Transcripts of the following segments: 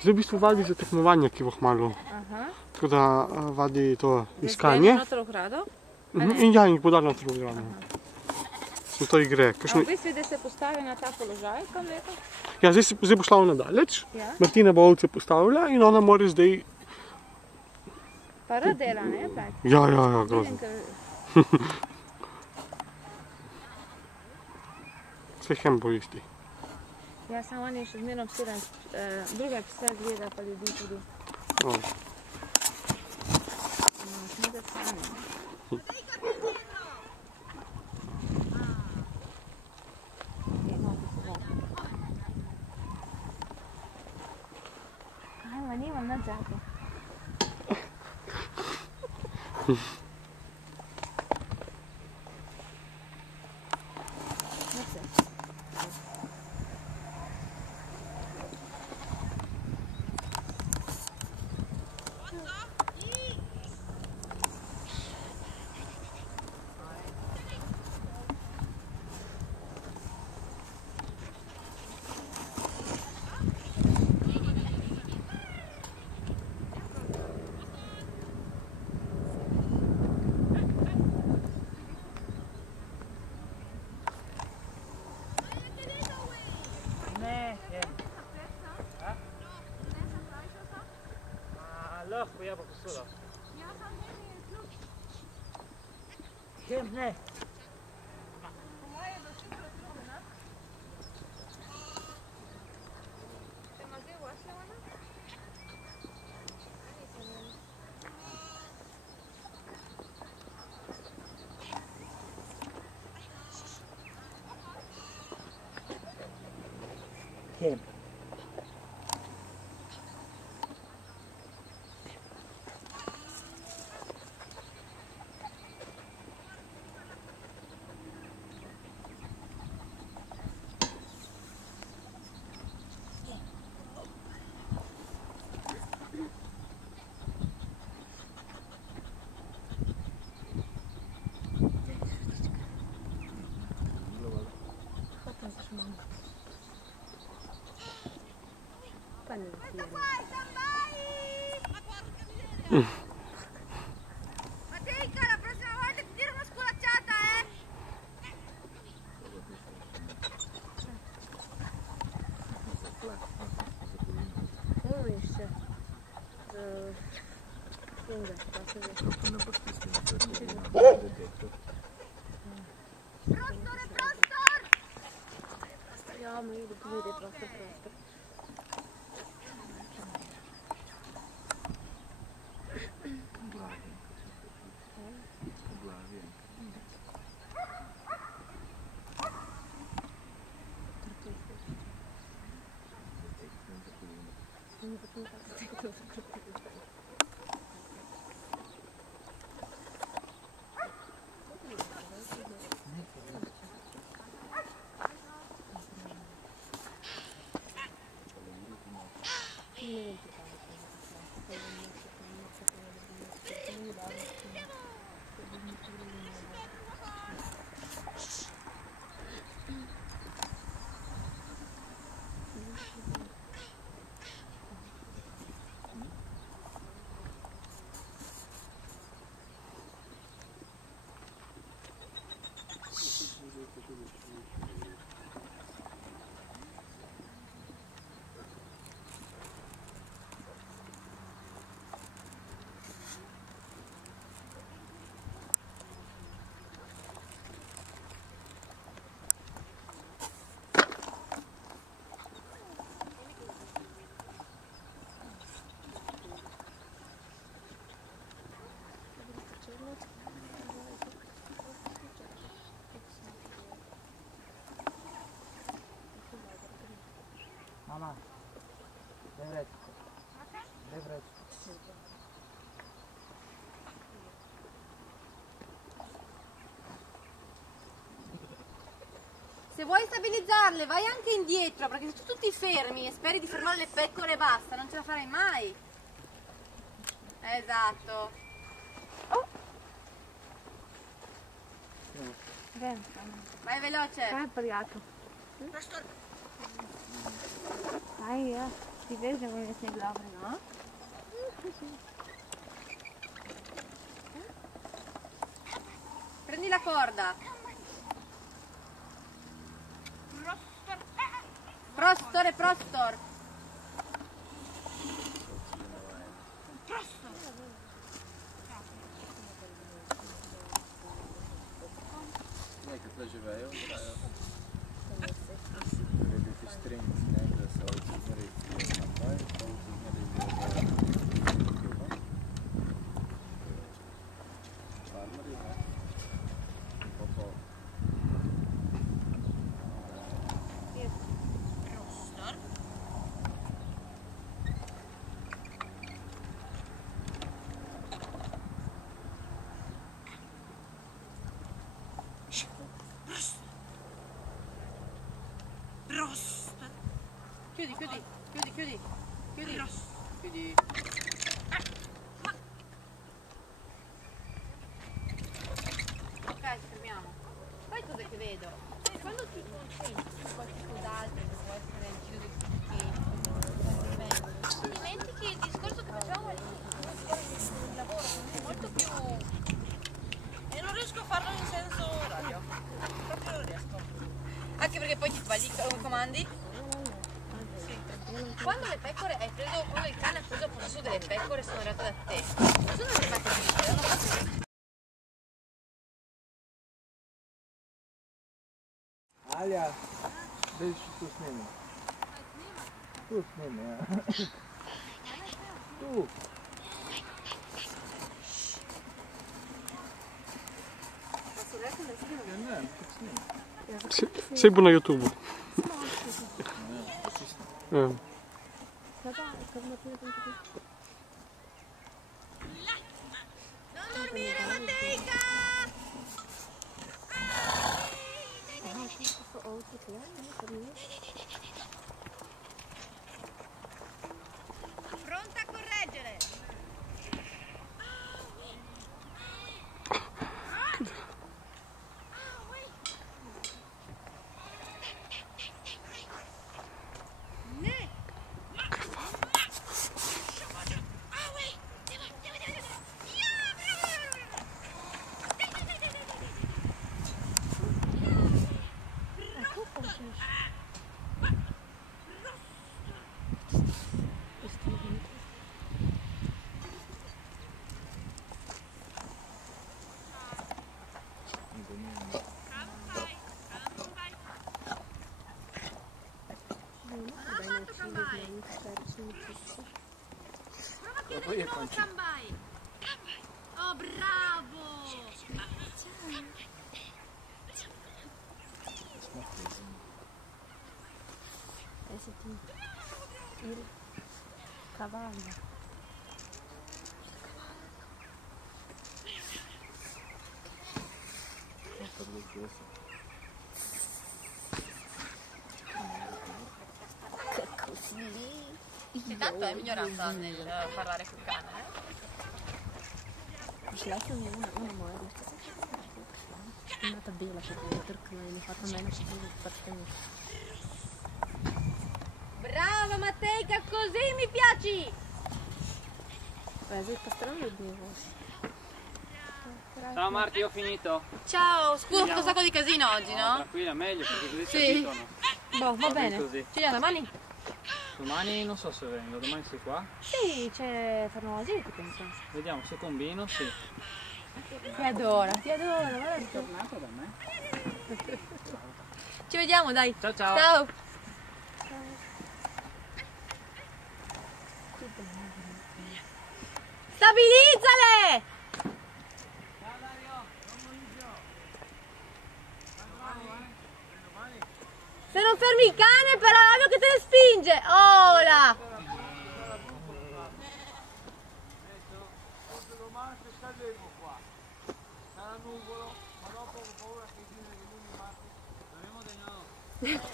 Zdaj v bistvu vadi za tekmovanje, ki bo hmalu. Tako da vadi to iskanje. In ja, in jih bo dal noter v ogrado. In to igre. A v bistvu, da se postavi na ta položaj, kam leta? Ja, zdaj bo šla ona daleč. Martina bo ovce postavila in ona mora zdaj... Pa rad dela, ne? Ja, grozno. Vse hem bo isti. Ja, samo on je še zmerno obsiran, druga psa gleda pa ljudi tudi. Smo da sami. Ajma, nimam nad zate. Lahko, ja pa posoda. Kem, ne. Kem. Matejka, la prossima volta ti tiro una sculacciata, Prostor! Stojiamo, io devo vedere prostor. Mama, daj vreč. Daj vreč. Se vuoi stabilizzarle, vai anche indietro, perché se tu tutti fermi e speri di fermare le pecore e basta, non ce la farai mai. Esatto. Oh. Vai veloce. È sbagliato. Dai, ti vedi come mi sei bravo, no? Prendi la corda. Prostor. Prostor. Jak to živejo, glede ti strenci, ne, da se ovce zmeriti napaj, ovce zmeriti farmeri, ne, in pa Chiudi. Ok, ci fermiamo. Poi cos'è che vedo? Quando ti concentri su qualcos'altro che può essere il chiuso ti dimentichi il discorso che facevamo all'inizio, il lavoro, quindi molto più... E non riesco a farlo in senso orario. Proprio non riesco. Anche perché poi ti sbagli i comandi. Quando il cane ha preso possesso delle pecore sono arrivate da te. Sono arrivate da Alja, veš, tu snemi. Tu snemi, ja. Tu. Ne, tu snemi. Sei buono a YouTube. Non dormire, Mateica! Pronta a correggere! Poi è concetto. Oh, bravo! Il cavallo. Che tanto è migliorata nel parlare col cane, Lasciate una muore, è andata bella perché mi ha fatto meno Brava Mateica, così mi piaci! Preso il pastrano e due Ciao Marti, ho finito. Ciao, scusa, un sacco di casino oggi, no? Tranquilla, meglio perché così si Sì. abituano. Boh, va bene. Così. Ci vediamo domani? Domani non so se vengo, domani sei qua. Sì, c'è Farnosi, penso. Vediamo se combino, sì. Ti adora, guarda. È tornato da me. Ci vediamo, dai. Ciao ciao. Ciao. Stabilizzale! Se non fermi il cane, però è ovvio che te ne spinge. Oh là!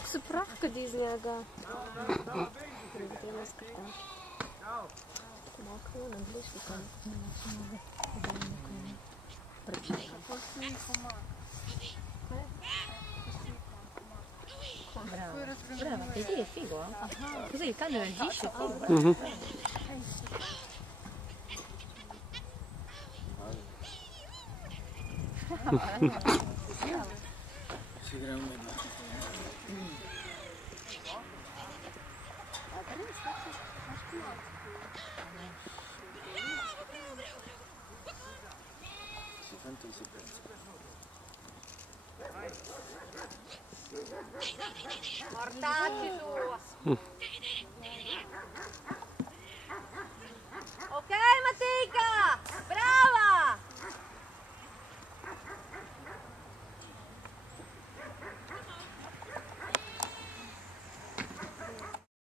Справка дизляга. Brava. Vedi che figo, eh? Così il cane reagisce, è figo. Mhm. Si crea un medio. Si tanto si pensa. Mortacci su!